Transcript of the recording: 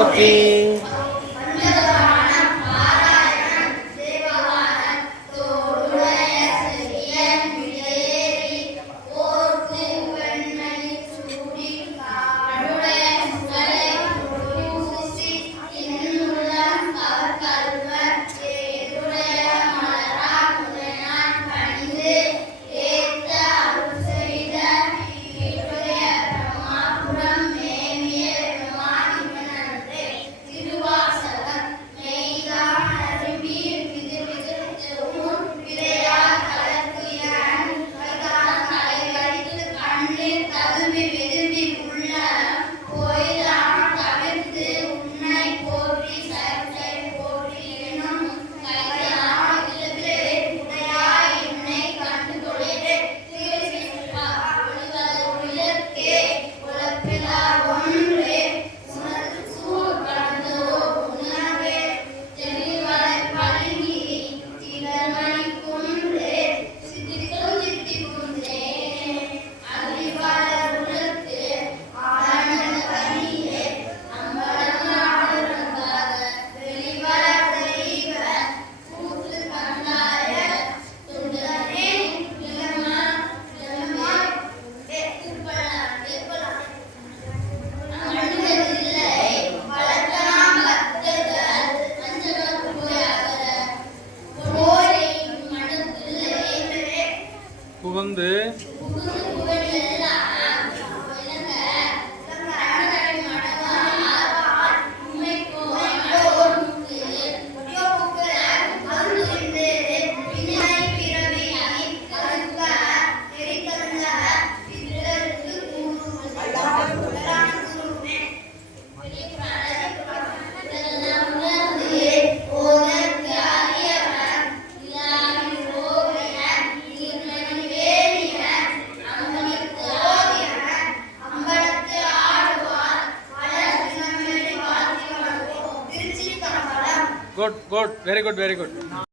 Okay. அதுவே வெகு 고건데 good good. Very good very good.